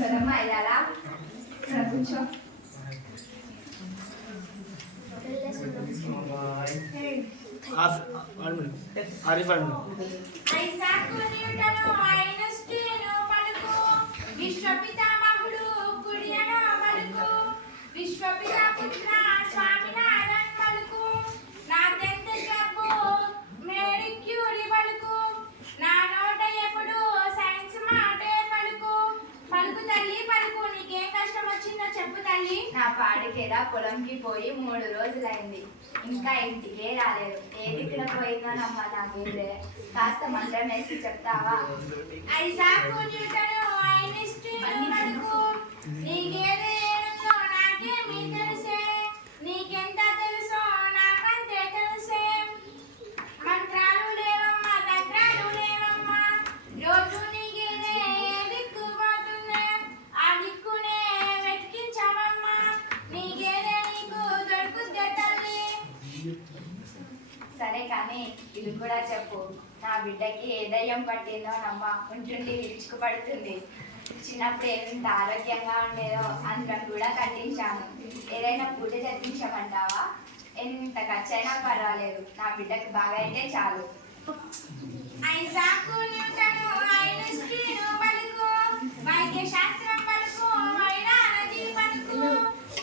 సోదమ్మ అయ్యాలా కూర్చో. విశ్వపితామహుడు కుడియనో పలుకు, విశ్వపితా పుత్ర స్వామినాథన్ పలుకు, నా తెంత జబ్బు మేరీ క్యూరీ పలుకు, నా నోట ఎప్పుడు సైన్స్ మాటే పలుకు. పలుకు తల్లి పలుకు, నీకేం కష్టం వచ్చిందో చెప్పు తల్లి. నా పాడికేదా పొలంకి పోయి 3 రోజులైంది, ఇంకా ఇంటికే రాలేదు. ఏ దిక్కున పోయిందో నమ్మ నాకేలే, కాస్త మంత్రం వేసి చెప్తావా? ఐజాక్ న్యూటన్ ఐన్స్టీన్ పలుకు, నీకేది ఏనుందో నాకేమీ తెలుసే, నీకెంత తెలుసో నాకంతే తెలుసే. మంత్రాలు లేవమ్మా తంత్రాలు లేవమ్మా, రోజు నీకేదే ఏ దిక్కు పోతుందే ఆ దిక్కునే వెతికించవమ్మా, నీకేదే నీకు దొరుకుద్దే తల్లి. సరే కానీ ఇది కూడా చెప్పు, నా బిడ్డకి ఏ దయ్యం పట్టిందో నమ్మ ఉంటుండి విరుచుకుపడుతుంది. చిన్నప్పుడు ఎంత ఆరోగ్యంగా ఉండేదో అందరం కూడా కట్టించాను. ఏదైనా పూజ జరిపించమంటావా? ఎంత ఖర్చైనా పర్వాలేదు, నా బిడ్డకు బాగా అయితే చాలు. ఐజాక్ న్యూటన్ ఐన్స్టీన్ పలుకు, వైద్య శాస్త్రం పలుకు, వైరాలజీ పలుకు,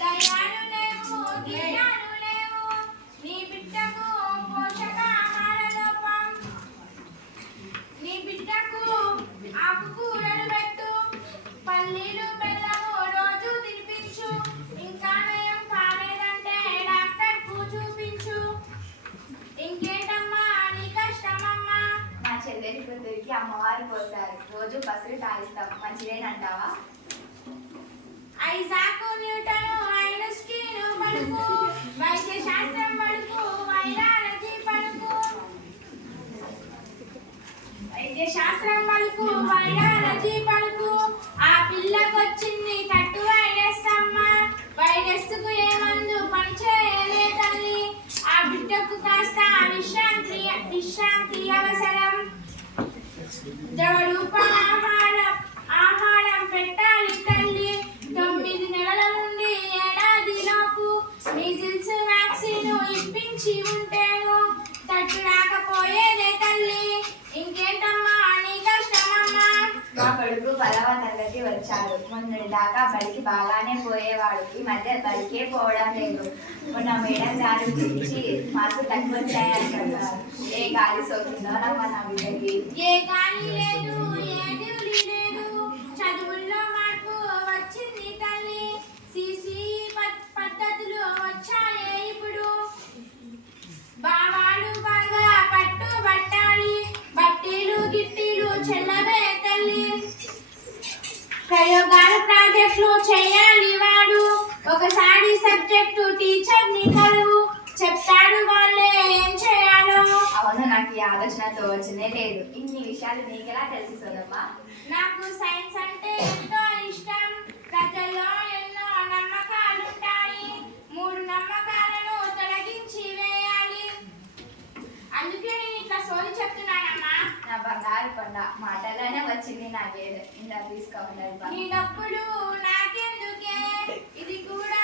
దయ్యాలు లేవు గియ్యాలు లేవు, నీ బిడ్డకు పోషకాహార లోపం, నీ బిడ్డకు ఆకుకూరలు పెట్టు, పల్లీలు బెల్లము రోజు తినిపించు, ఇంకా నయం కాలేదంటే డాక్టర్కు చూపించు. ఇంకేంటమ్మా నీ కష్టమమ్మా? మా చెల్లెలి కూతురికి అమ్మవారు పోసారు, రోజు పసురు తాగిస్తాం, మంచిదేనంటావా? ఐజాక్ న్యూటన్ ఐన్స్టీన్ పలుకు, వైద్య శాస్త్రం పలుకు, వైరాలజీ పలుకు, వైద్య శాస్త్రం పలుకు, వైరాలజీ పలుకు. ఆ పిల్లకొచ్చింది కట్టు వైరస్ అమ్మ, వైరస్ కు ఏ మందు పనిచేయలే తల్లి, ఆ బిడ్డకు కాస్త విశ్రాంతి అవసరం. ద్రవరూప ఆహారం పెట్టాలి తల్లి. 9 నెలల నుండి ఏడాది లోపు మీజిల్స్ వ్యాక్సిన్ ఇప్పించి ఉంటేను తట్టు రాకపోయేదే తల్లి. ఇంకేంటమ్మా నీ కష్టమమ్మా? మా కొడుకు 10వ తరగతి వచ్చాడు. మొన్నటి దాకా బడికి బాగానే పోయేవాడు, ఈ మధ్య బడికే పోవడం లేదు. మొన్న మేడం గారు పిలిచి మార్కులు తక్కువ వచ్చాయంటున్నారు. ఏ గాలి సోకిందో నమ్మ నా బిడ్డకి. ఏ గాలి లేదు ఏ డ్యూలి లేదు, చదువుల్లో మార్పు వచ్చింది తల్లి. సిసి పద్ధతులు వచ్చాయే ఇప్పుడు, భావాలు బాగా పట్టుబట్టాలి, బట్టీలు గిట్టీలు చెల్లవే తల్లి. ప్రయోగాలు ప్రాజెక్టులు చేయాలి వాడు, ఒకసారి సబ్జెక్టు టీచర్ ని కలువు, చెప్తాడు వాళ్ళే ఏం చేయాలో. అవును, నాకు ఈ ఆలోచనతో వచ్చినే లేదు. ఇన్ని విషయాలు నీకెలా తెలుసు సోదమ్మా? నాకు సైన్స్ అంటే ఎంతో ఇష్టం. ప్రజల్లో ఎన్నో నమ్మకాలుంటాయి, 3 నమ్మకాలను తొలగించి వేయాలి. అందుకే నేను ఇట్లా సోది చెప్తున్నానమ్మా. నా బంగారు కొండ, మాటల్లోనే వచ్చింది నాకేదో. ఇలా తీసుకోవాలి. నీ డబ్బులు నాకెందుకే, ఇది కూడా